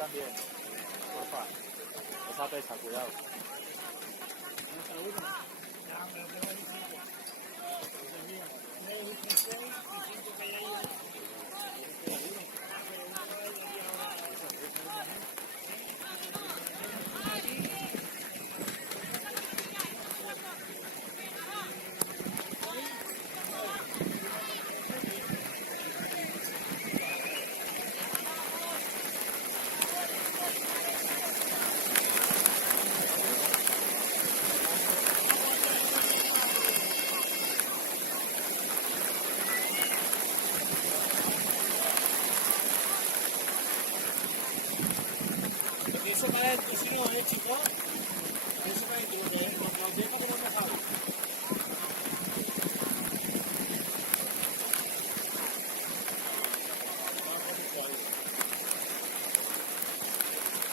también. Porfa. Esa pesa, cuidado. Eso cae altísimo, chicos. Eso cae altísimo, los dejo como mojado.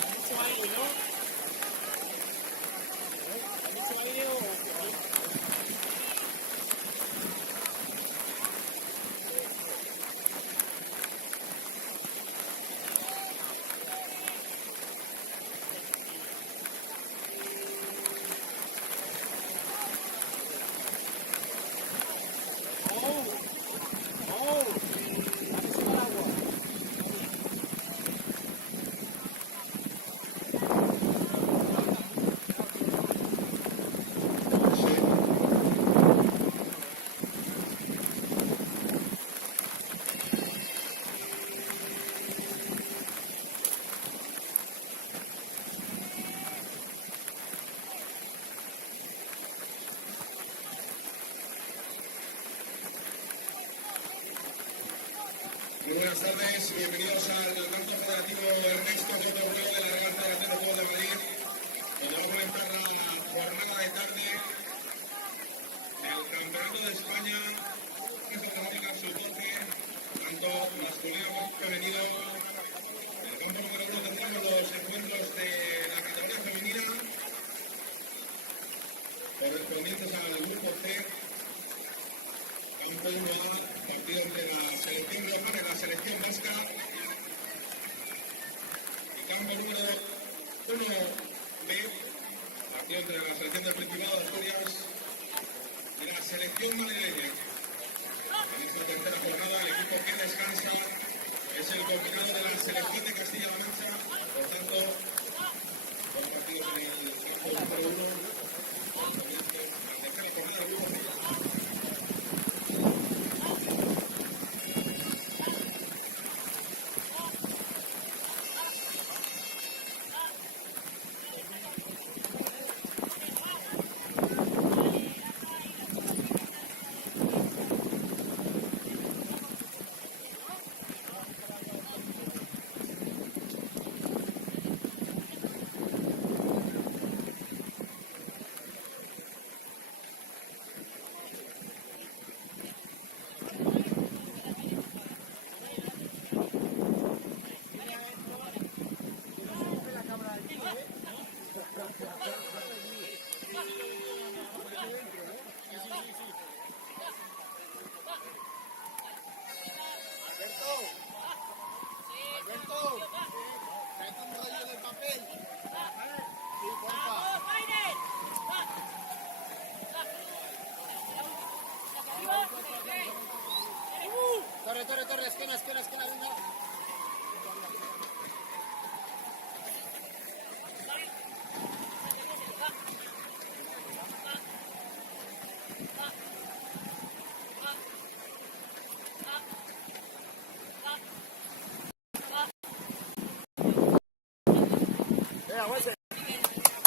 Hay mucho aire, ¿no? Hay mucho aire o... Muy buenas tardes, bienvenidos al Banco Federativo Ernesto Coto Bravo de la Real Federación de Juegos de Madrid, donde va a comenzar la jornada de tarde del Campeonato de España de Matemática Sub-12, tanto masculino como femenino. En el campo número 1 tendremos los encuentros de la categoría femenina, correspondientes al grupo C. Campo 1A, partido entre la selección romana y la selección vasca. Y campo número 1B, partido entre la selección del Principado de Asturias y la selección madrileña. En esta tercera jornada, el equipo que descansa es el combinado de la selección de Castilla-La Mancha. Por tanto, dos partidos en el campo número 1. La tercera jornada del grupo C. Torre, esquina, venga.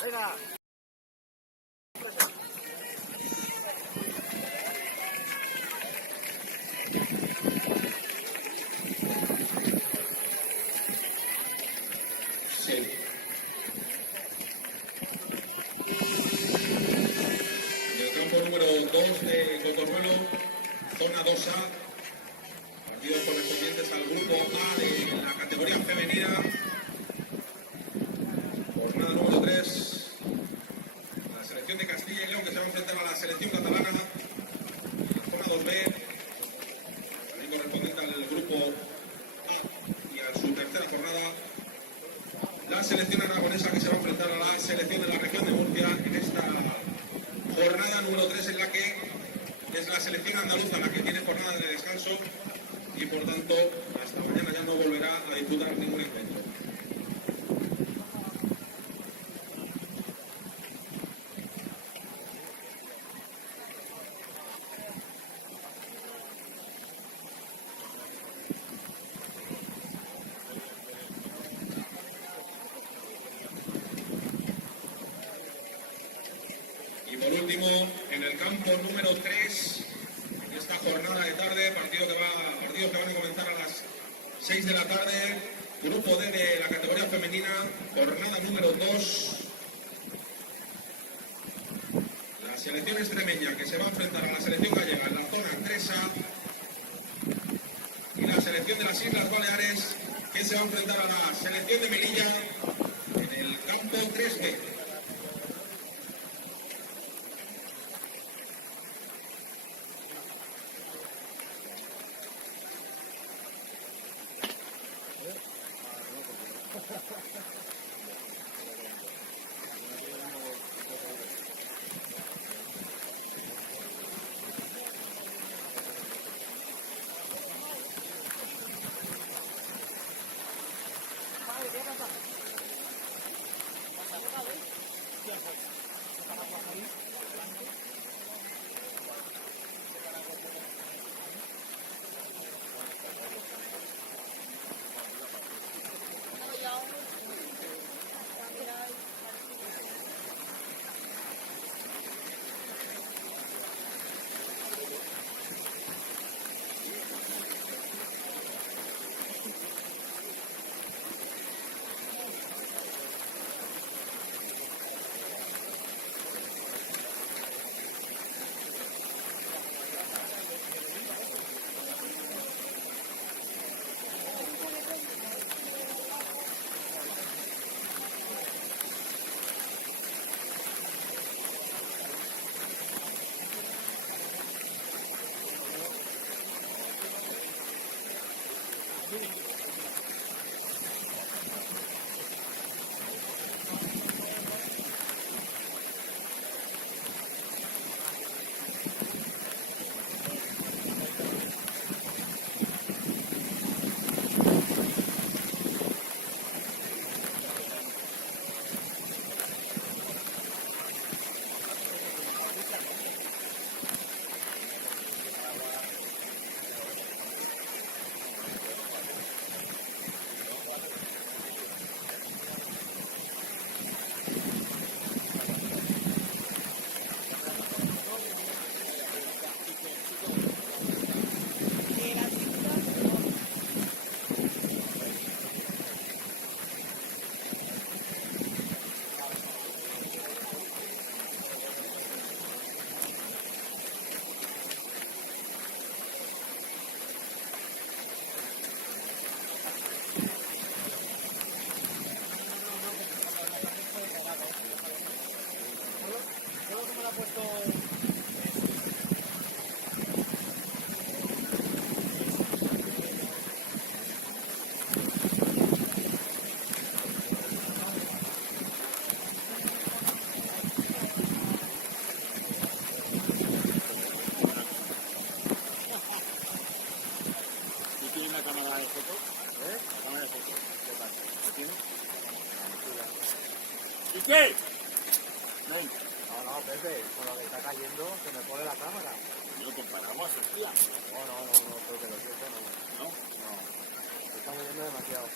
Venga. Zona 2A, partidos correspondientes al grupo A de la categoría femenina. Jornada número 3, la selección de Castilla y León que se va a enfrentar a la selección catalana. Zona 2B, también correspondiente al grupo A y a su tercera jornada. la selección aragonesa que se va a enfrentar a la selección de la región de Murcia en esta jornada número 3 en la que es la selección andaluza la que tiene jornada de descanso y por tanto hasta mañana ya no volverá a disputar ningún encuentro. Y por último, en el campo número 3, en esta jornada de tarde, partidos que van a comenzar a las 6 de la tarde, grupo D de la categoría femenina, jornada número 2. La selección extremeña que se va a enfrentar a la selección gallega en la zona 3A y la selección de las Islas Baleares que se va a enfrentar a la selección de Melilla en el campo 3B. ¿Y qué? Ven. No, Pepe, con lo que está cayendo, que me pone la cámara. Yo con paraguas, hostia. No, porque lo siento, no. ¿No? Se está moviendo demasiado.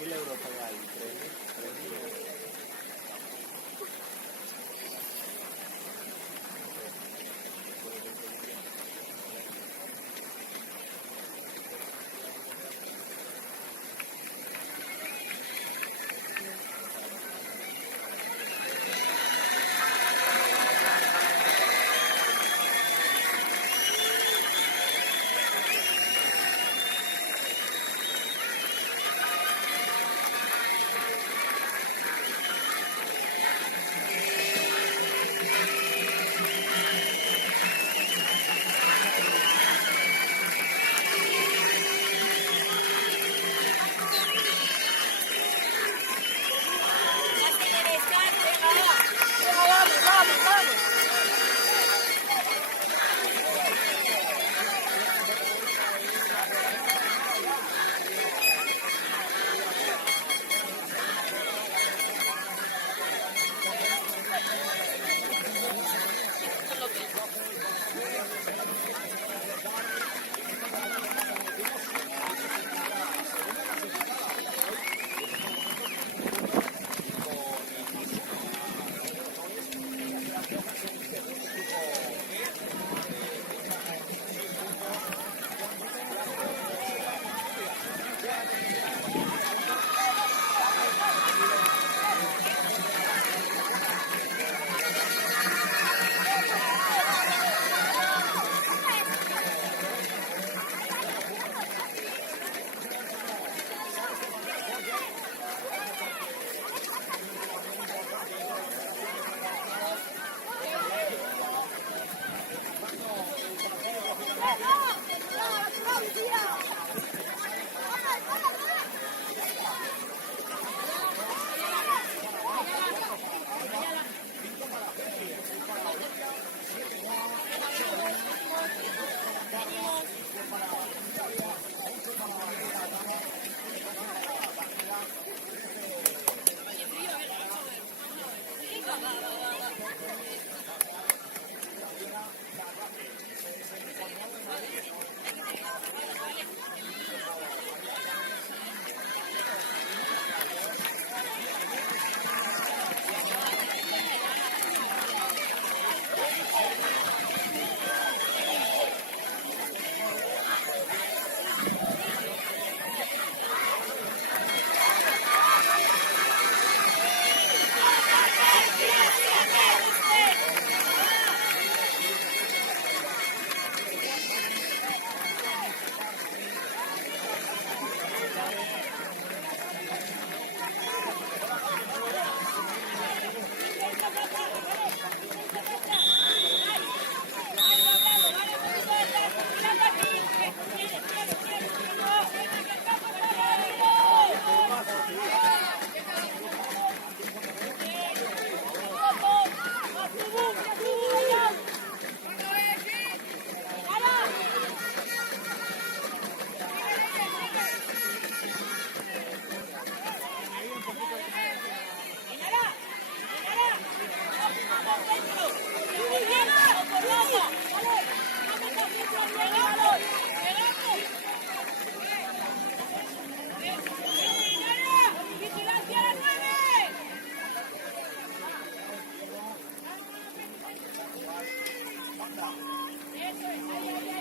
3.000 euros pagáis, 3.000 euros.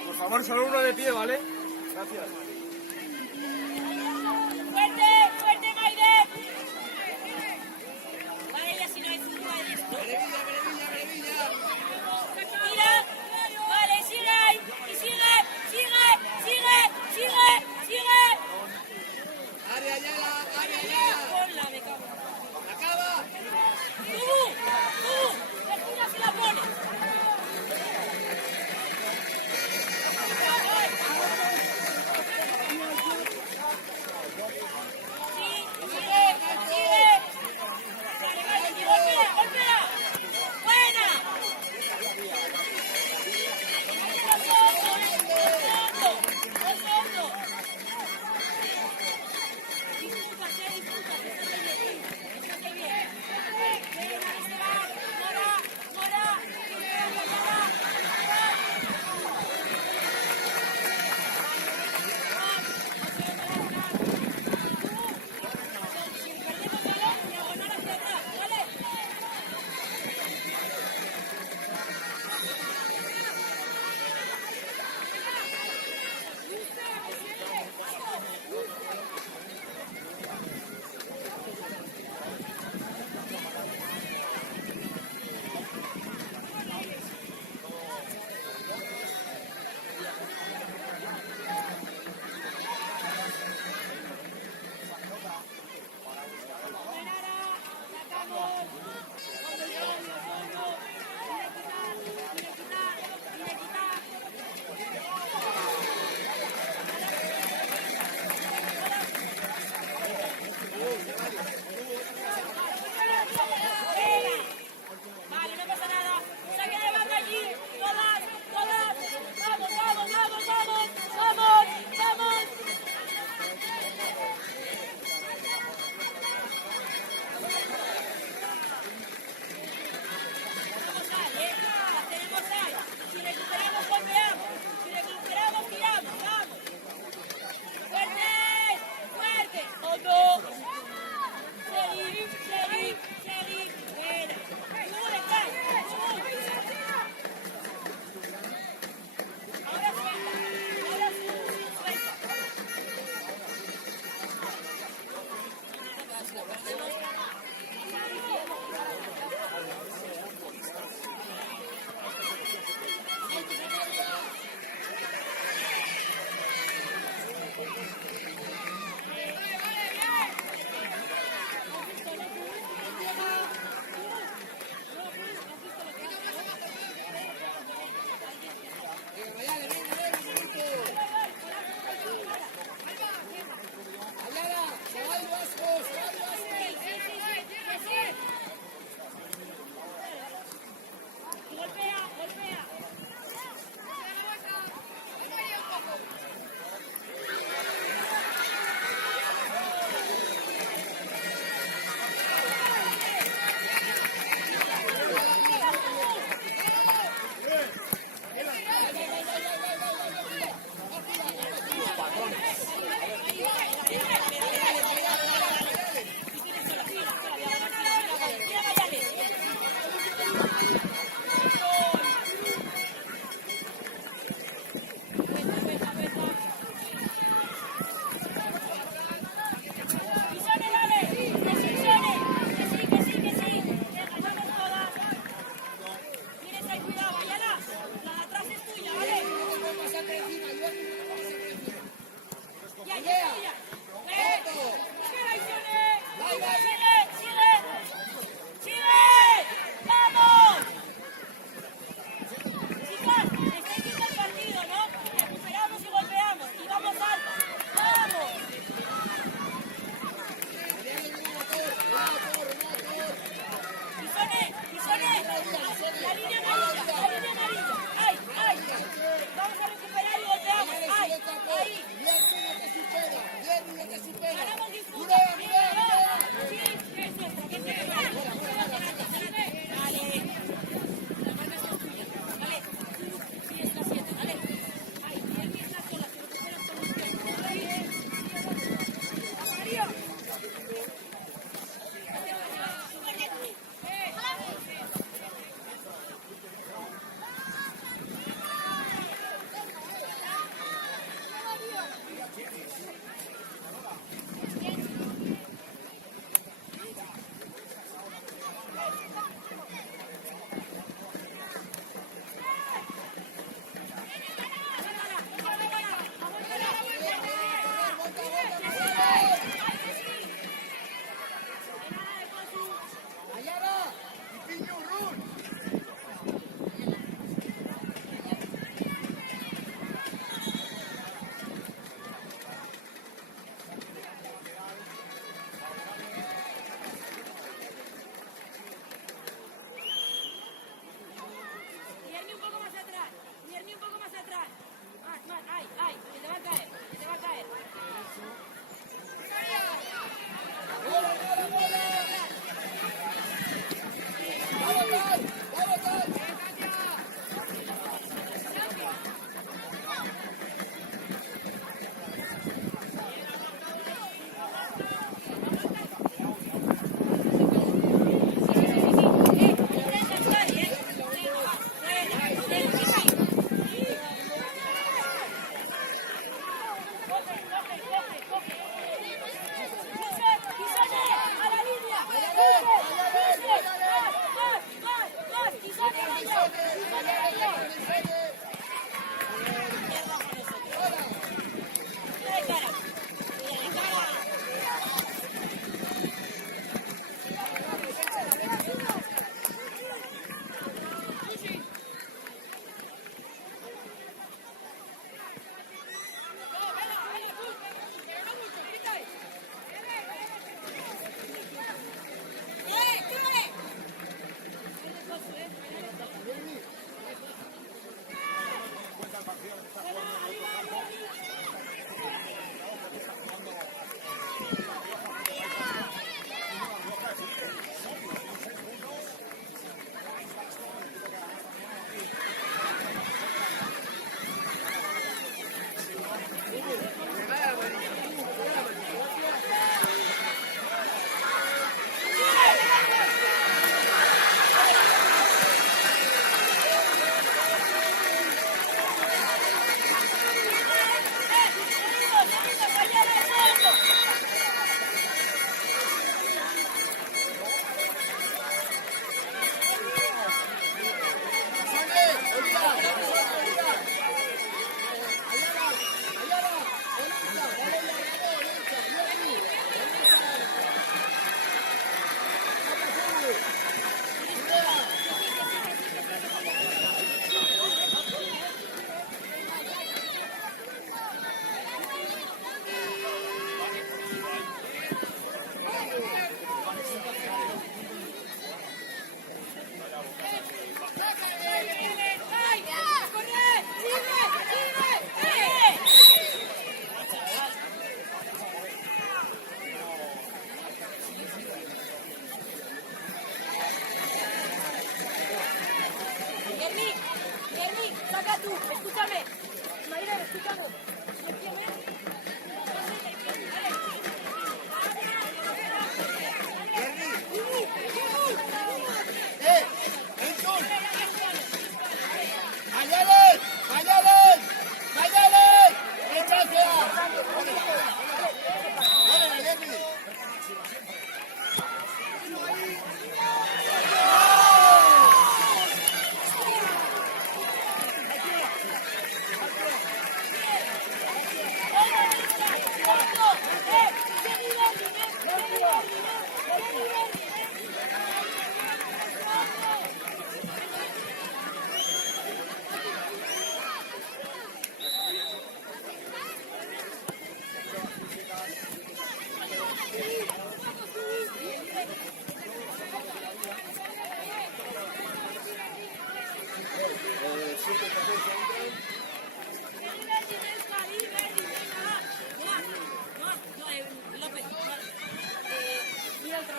Por favor, solo uno de pie, ¿vale? Gracias. ¡Fuerte! ¡Fuerte, Maide! Vale, ya si no hay fútbol de esto. Mira. Vale, sigue ahí. Y sigue, sigue, sigue, sigue, sigue. ¡Área ya! Ponla, me cago. ¡Acaba! ¡Tú! ¡Espina si la pones!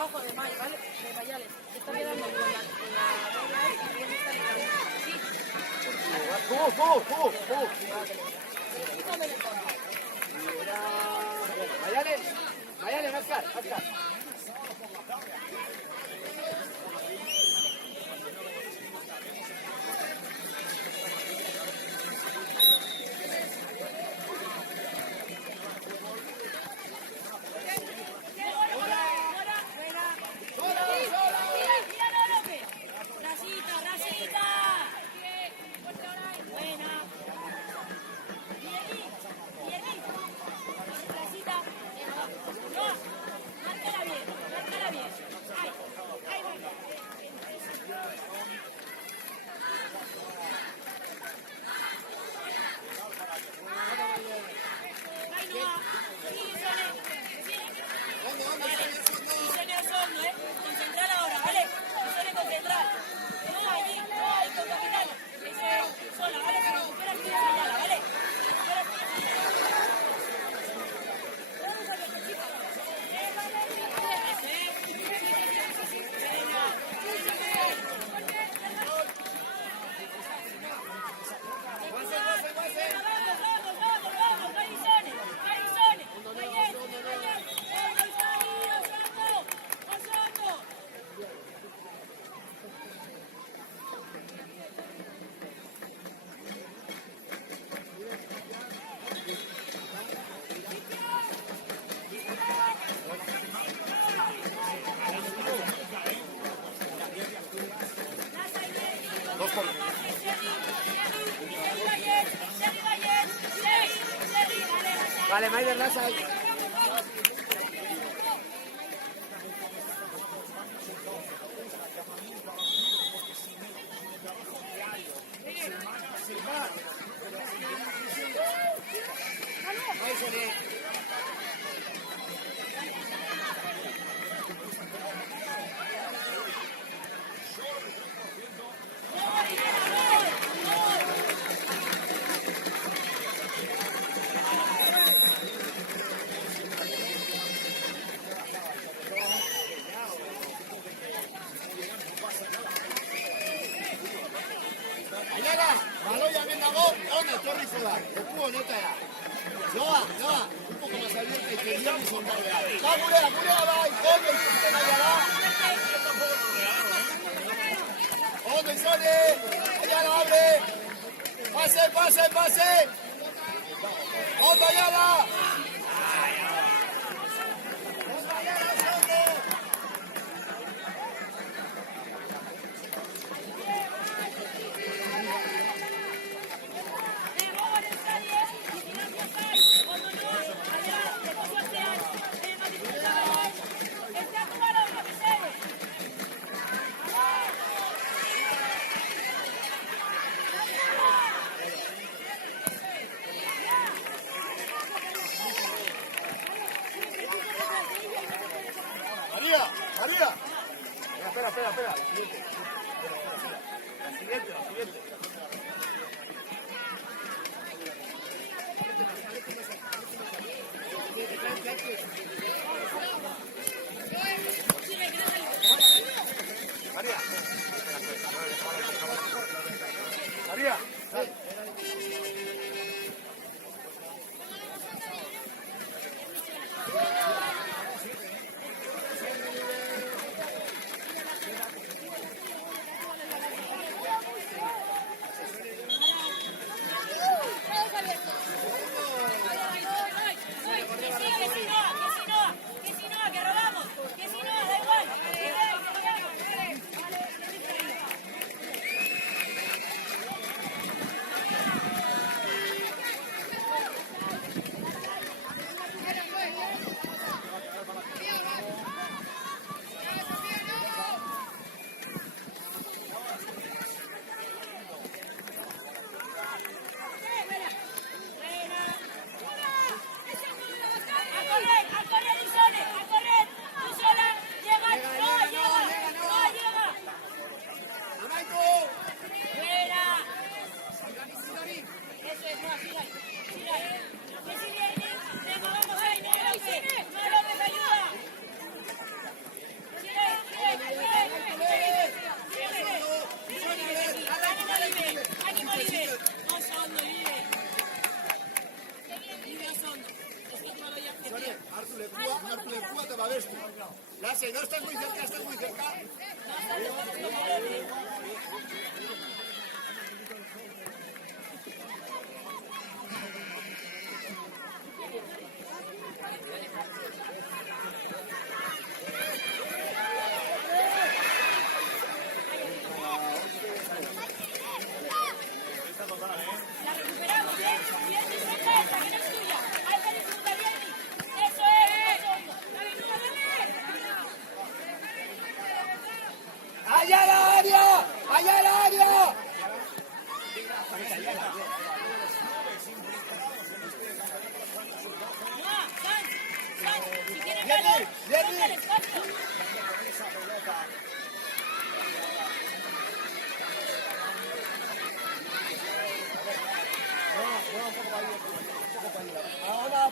ojo de May, ¿vale? De Mayales. Se está quedando con la bola y bien está ligeramente. Sí. Mayales, Oscar. Concentrar ahora, ¿vale? Concentrar. No allí, con capitán. Sola, ¿vale? Se recupera aquí de señala, ¿vale? Vamos, Carizones. Vale, Maider, Lasa. Baloia hemen dago, ona etorri da. Leku honetara. Noa, un poco más abierta y que bien soldadea. Da gurea bai, ondo ikusten aia da. Ondo izone, aia da, abre. Pase. Ondo aia da. María. Espera. La siguiente. María. Que si no, eres tú. Lase, no estás muy cerca, estás muy cerca. La recuperamos, ¿eh? Bien, suelta esta, que no es tuya. Ahí se disfruta bien. Eso es. Dale, Luna, dale. ¡Allá la área! ¡Allá la área! No, Sanz, si quieres Jenny, calor, Jenny. busca el espacio. Ahora,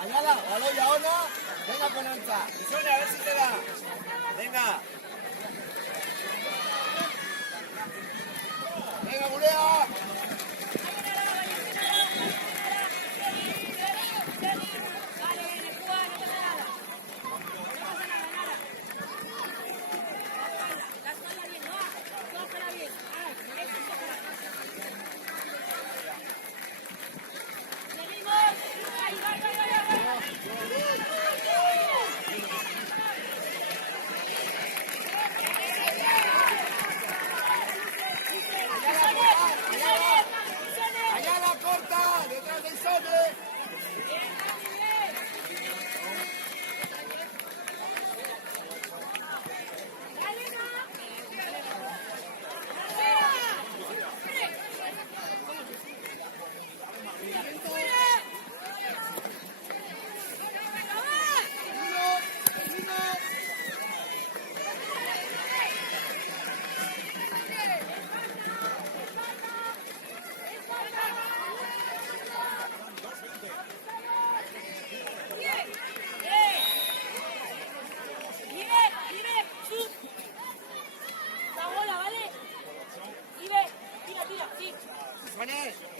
Ayala, balón y ahora, venga con ancha. Y Sonia, a ver si te da. Venga. Venga, Bulea. Vale, Juan, no pasa nada. No pasa nada. La espalda bien, no, tócala bien. Ay, derecha, tócala. Seguimos. Ay, va. Ayala corta, detrás del Sone.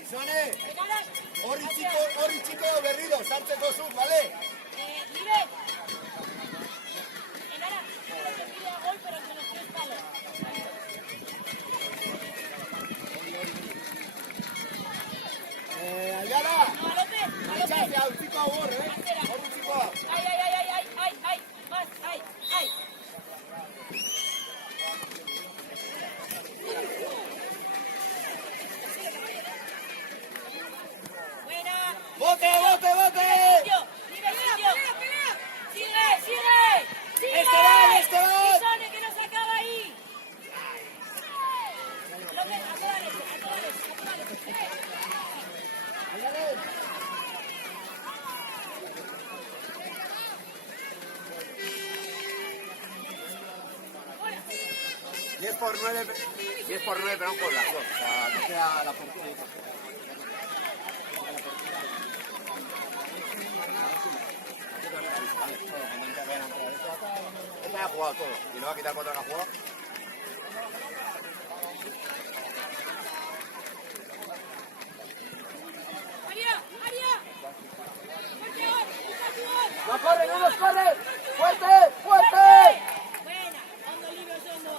Izone, hori txikeo berriro, sartzeko zuk, bale? Ayala, itxaste hau txiko hor, hor txikoa. ¡Bote! ¡Sigue! ¡Esteban! Izone, que no se acaba ahí. López, a toda leche. Ayala. 10 por 9, pero no por las dos. O sea, no queda la portería. Este ha jugado todo. Y no va a quitar cuatro que ha jugado. ¡No corre, no nos corre! ¡Fuerte! ¡Fuerte! Buena, Hondo libre, Hondo.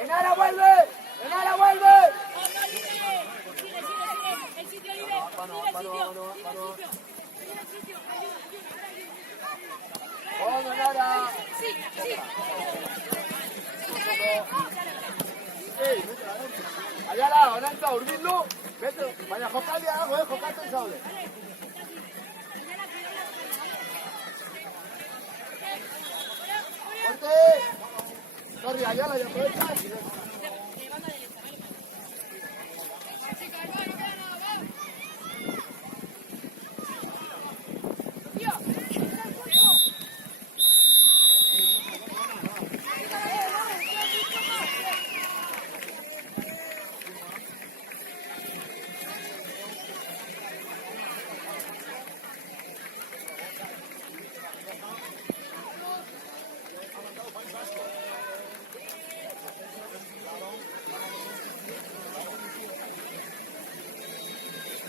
¡Enara vuelve! ¡Enara vuelve! Hondo libre. Sigue. El sitio libre. Sigue el sitio. Ayuda. ¡Vamos, Enara! Sí. Ayala, onantza, urbildu! Bete, baina jokaldia dago, jokatzen zaude. ¡Fuerte! Sorry, Ayala, ya aprovechas.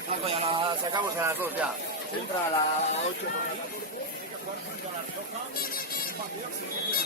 Franco, ya la sacamos a las 2 ya. Entra a las 8. jugar junto a la Rioja, un partido que se viene para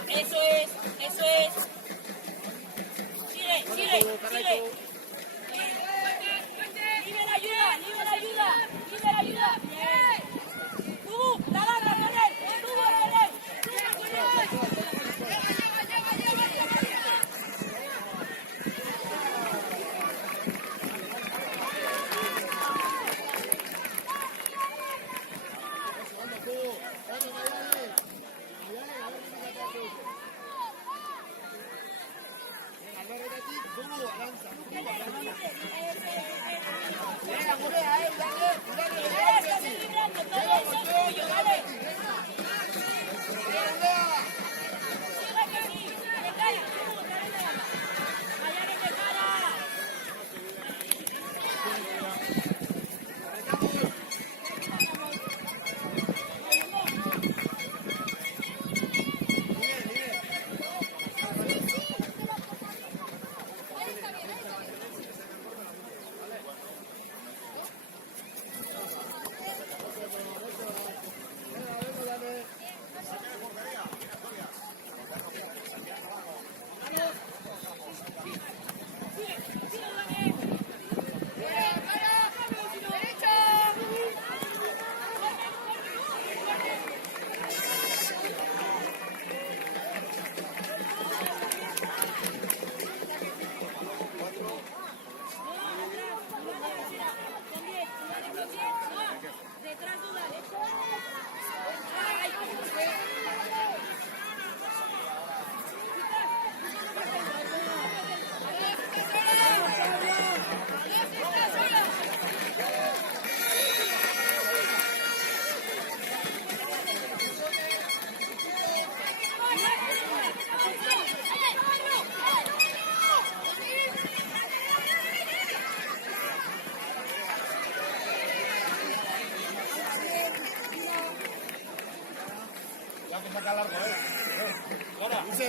ayuda, eso es. Sigue. Libre la ayuda. Bien. Tú, la barra, correr.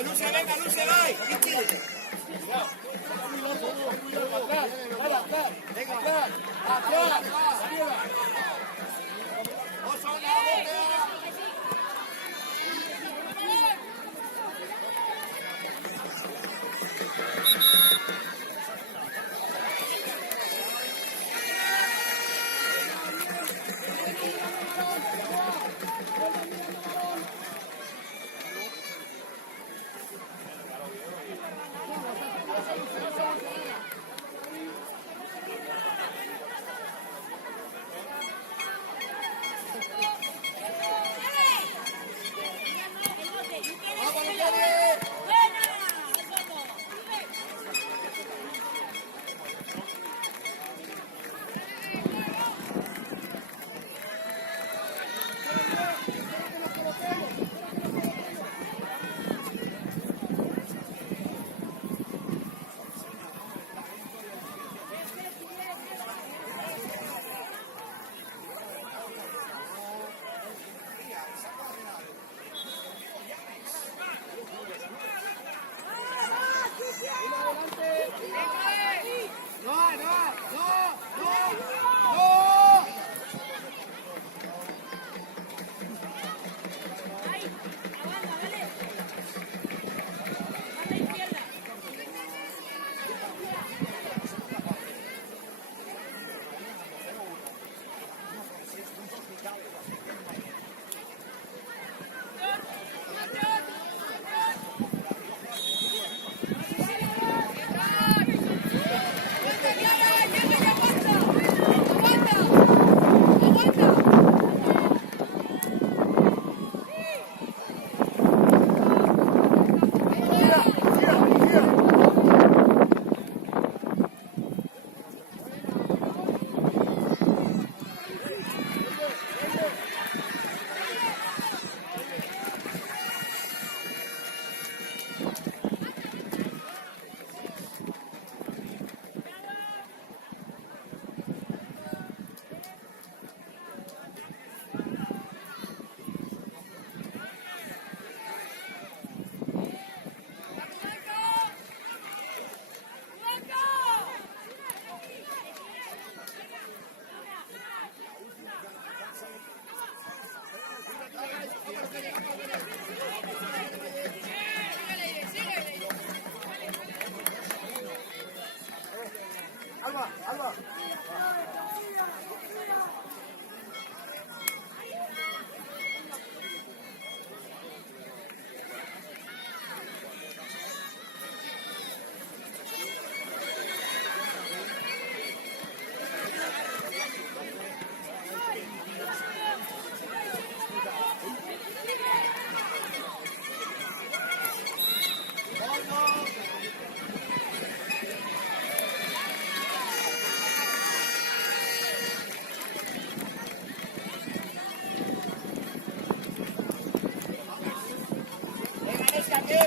Luce, venga, vai. Venga, atrás.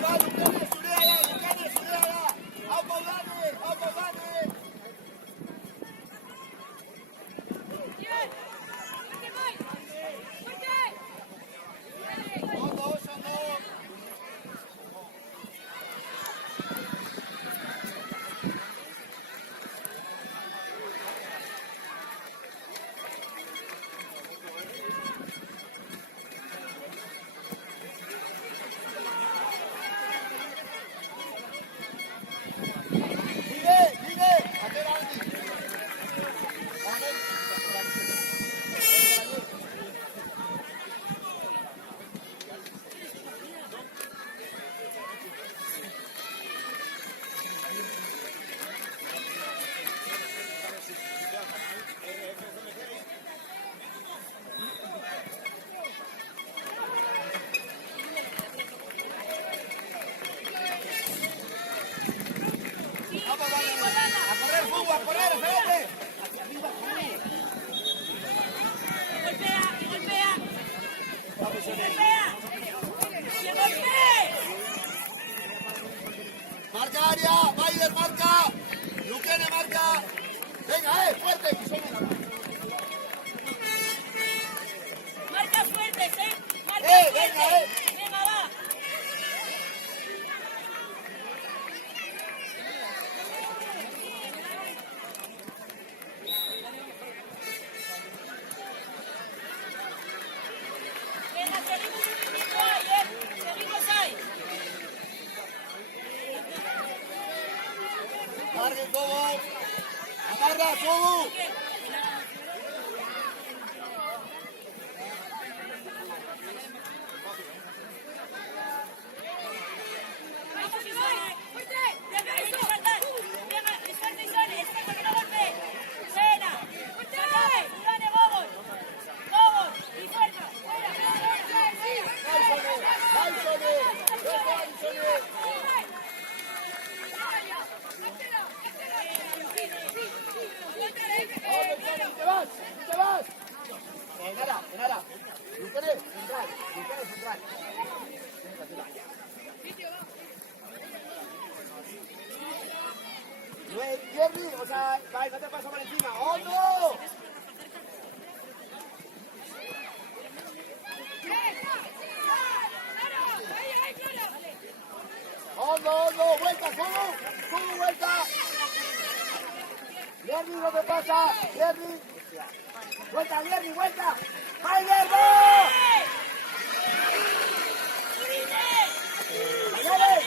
va, Lucane, Zuleaga. Vamos, Dani. Son dos. Sigue. Adelante. Vamos, a correr, Fugu, a correr, espérate. Hacia arriba, Golpea. Vamos, Sonia. ¡Que golpee! Marca área, Baider marca. Lucane marca. Venga, fuerte. Marca fuertes, Marca venga, fuertes. Venga, va. Venga, seguimos ahí. Cargue, Fugu. Amarra, Fugu. Vamos, Isone. Deja de saltar. Venga, esfuerzo, Isone. Esfuerzo que no golpee. Sena. Saltame. Isone, vamos. Y fuerza. Te vas. Nada. Lucane, central. Jerry, o sea, no te paso por encima. ¡Oh, no! ¡Oh, vuelta, Fugu, vuelta! Jerry, no te pasa, Jerry. Vuelta, Jerry, vuelta. ¡Baider, no! ¡Dale!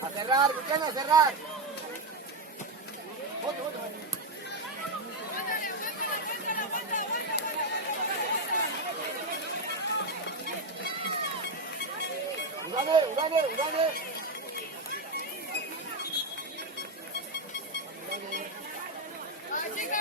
A cerrar, Lucane, a cerrar. Otro. Urane. Sigue.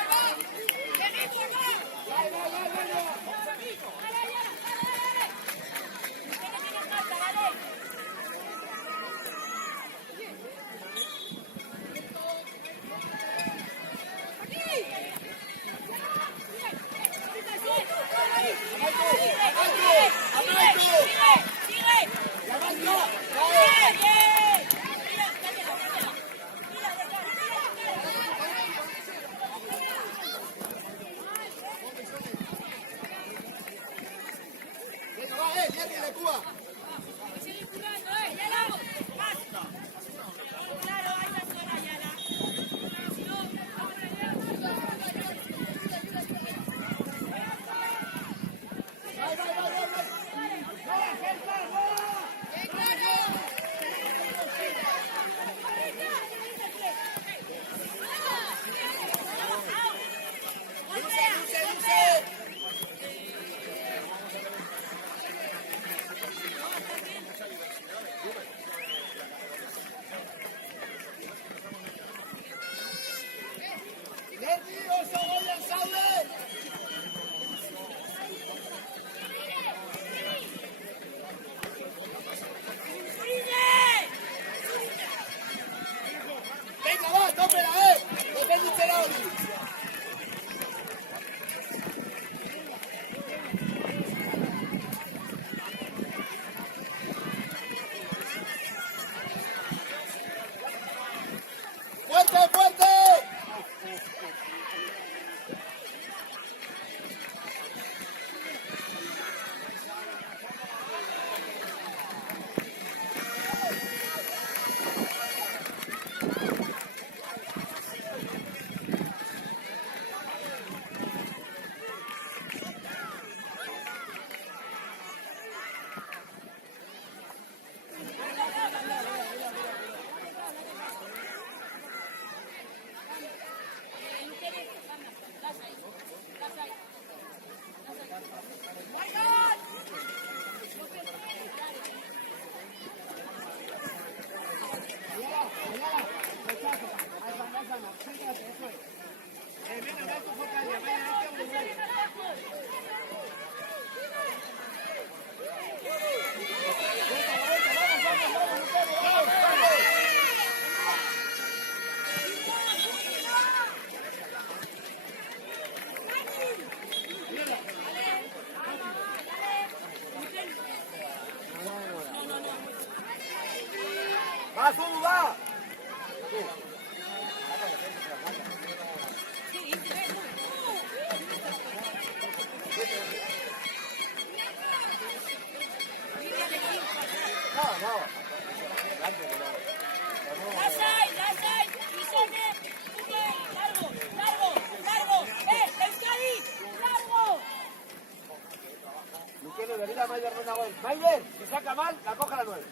Mira a Maider Ronagol. Maider, si saca mal, la coja la 9.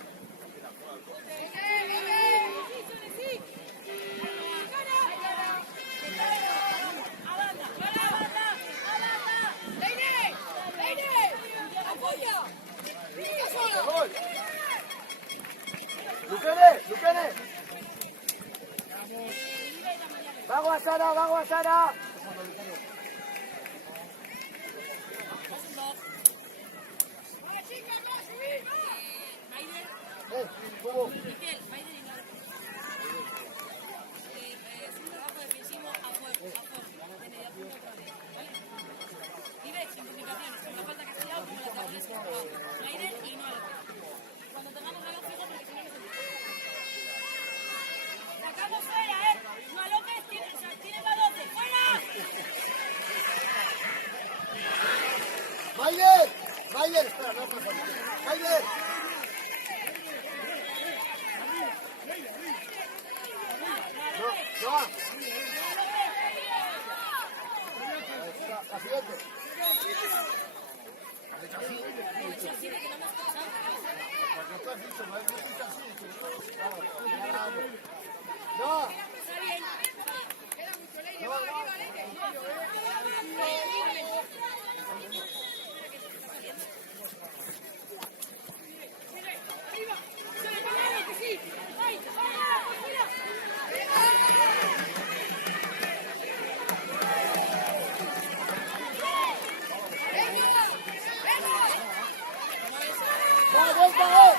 Gol. Lucene. Vamos a Sara. ¿Cómo? Miquel, Maider y Nara. Es un trabajo defensivo a fuego. De mediación otra vez, ¿vale? Vive sin comunicaciones, con la falta que has tirado, como la tableta a Maider y no a la otra. Cuando tengamos la fijo, porque si no, no se puede. Sacamos fuera, López tiene la 12. ¡Fuera! Maider, espera, no pasa nada. Maider. No. La siguiente. Porque tú has dicho, no es así. No.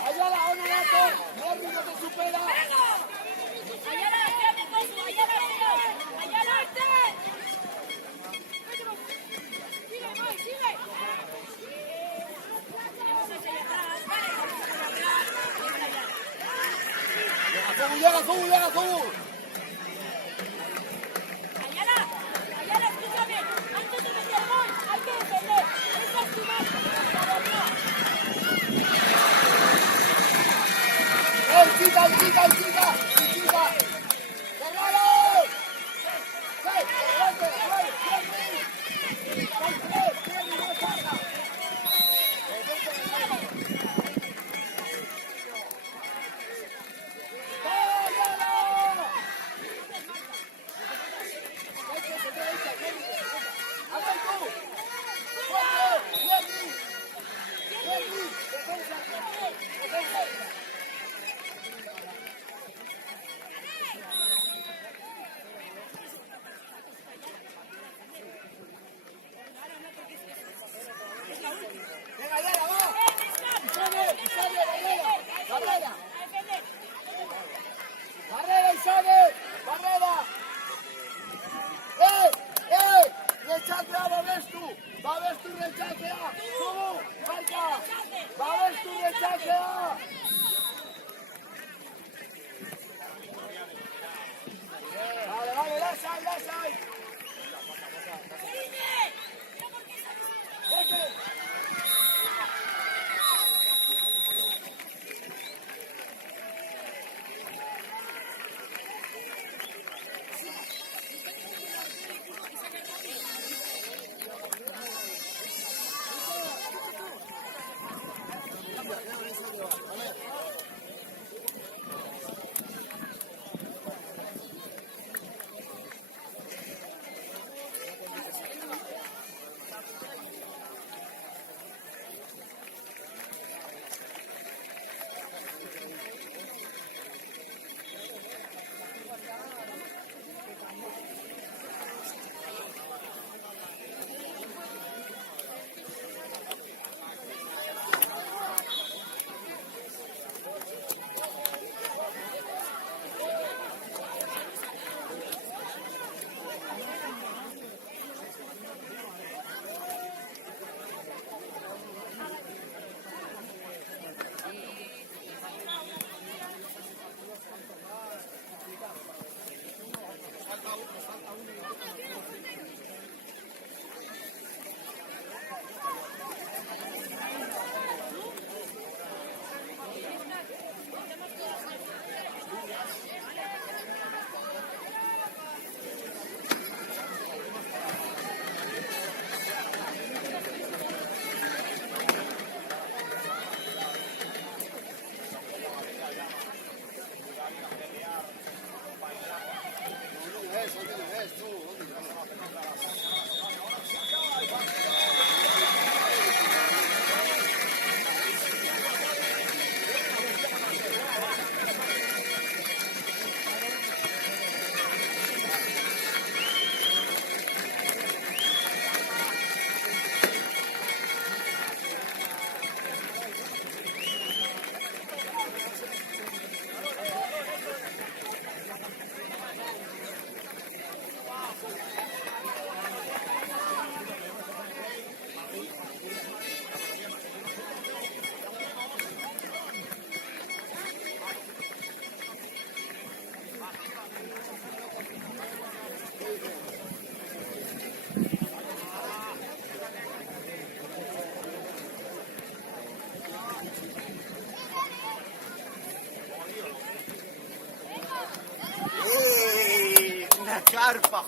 Ayala, un rato. Nervi no te supera. Ayala, espérate, Cosu. Ayala, sigue. Llega, Ayala, escúchame. Antes de meter gol, hay que defender. Esa es tu marca. ¡Chica! ¡Cerralo! ¡Adelante!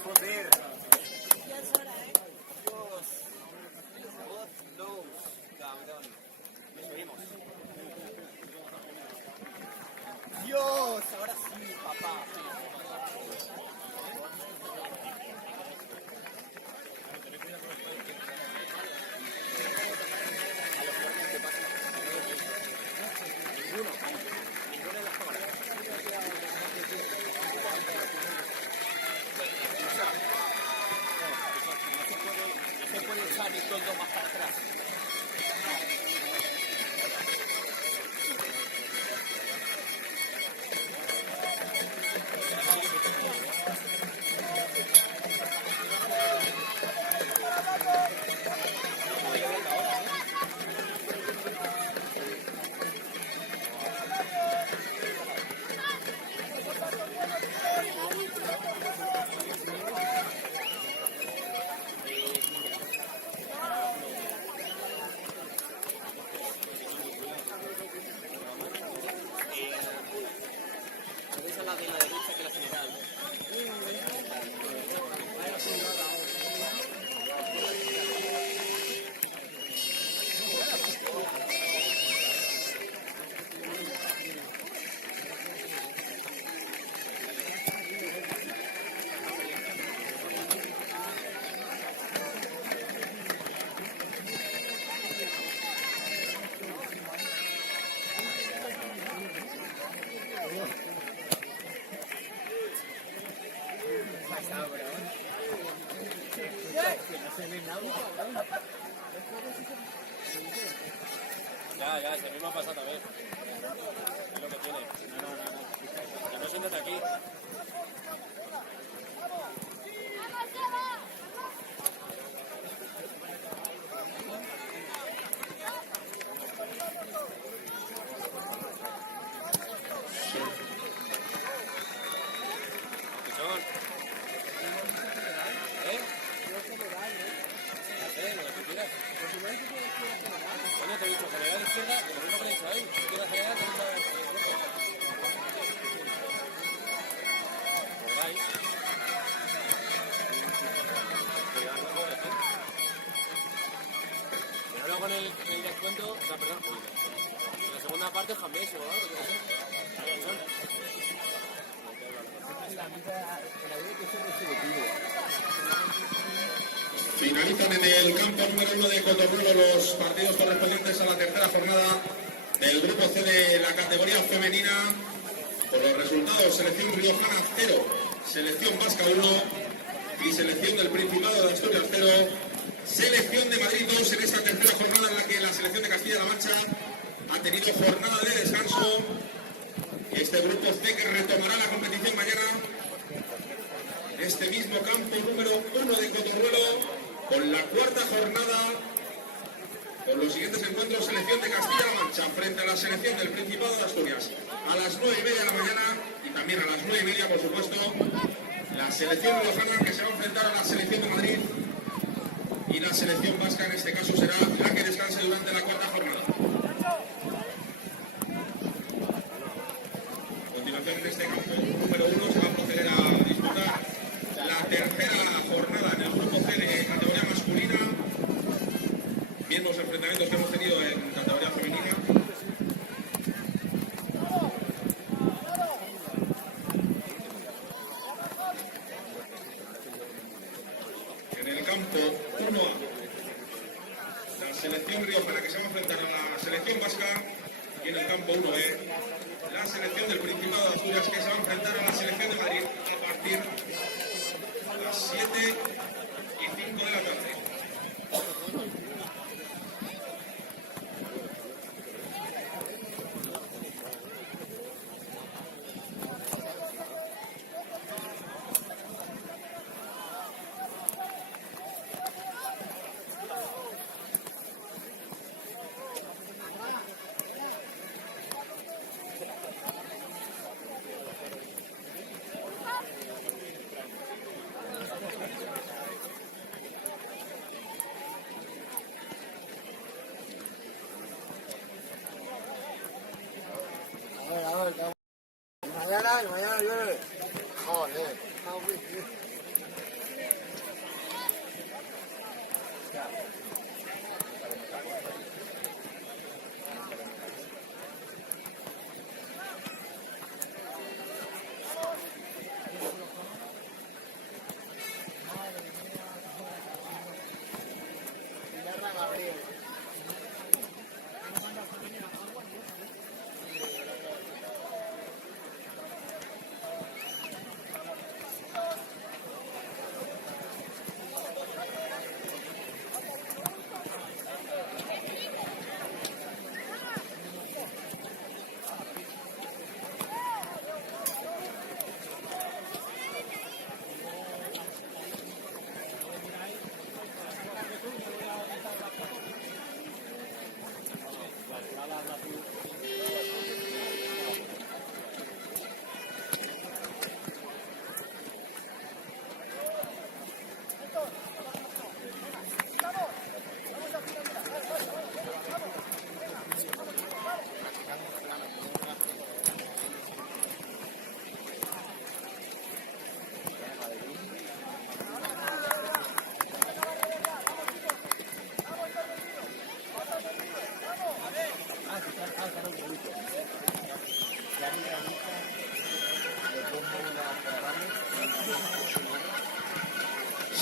joder. Ya es hora, ¿eh? Dios. God knows, cabrón. Seguimos. Dios, ahora sí, papá. No se puede echar el toldo más para atrás. Esa es la de la derecha que la general. Ya, si a mí me ha pasado también. Es lo que tiene. Que no siéntate aquí. Pichón. Lo que quieras. Coño, te he dicho general izquierda, y lo mismo que he dicho ahí. Izquierda general, derecha por ahí. Pero luego en el descuento, o sea, perdón, en la segunda parte es Jamés o algo, yo no sé. Finalizan en el campo número 1 de Cotobruro los partidos correspondientes a la tercera jornada del grupo C de la categoría femenina. Por los resultados, selección riojana 0, selección vasca 1 y selección del Principado de Asturias 0, selección de Madrid 2 en esta tercera jornada en la que la selección de Castilla-La Mancha ha tenido jornada de descanso. Este grupo C que retomará la competición mañana en este mismo campo número 1 de Cotobruro, con la cuarta jornada, con los siguientes encuentros: selección de Castilla-La Mancha frente a la selección del Principado de Asturias a las 9:30 de la mañana, y también a las 9:30, por supuesto, la selección riojana que se va a enfrentar a la selección de Madrid, y la selección vasca en este caso será la que descanse durante la cuarta jornada. A continuación, en este campo número 1 se va a proceder a disputar la tercera jornada en el grupo C de categoría masculina. Bien, los enfrentamientos que hemos tenido en categoría femenina. En el campo 1A, la selección riojana que se va a enfrentar a la selección vasca, y en el campo 1B, la selección del Principado de Asturias que se va a enfrentar a la selección de Madrid a partir de las 7:05 de la tarde.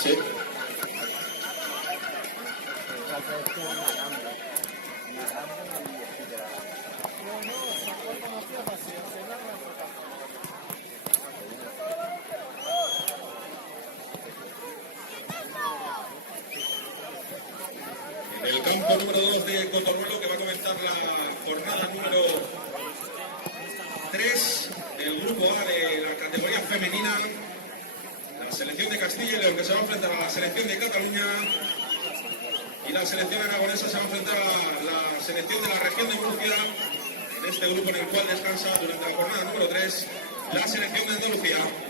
Sí. En el campo número 2 de Cotorruelo, que va a comenzar la jornada número 3 del grupo A de la categoría femenina. La selección de Castilla y León, que se va a enfrentar a la selección de Cataluña, y la selección aragonesa se va a enfrentar a la selección de la región de Murcia, en este grupo en el cual descansa durante la jornada número 3 la selección de Andalucía.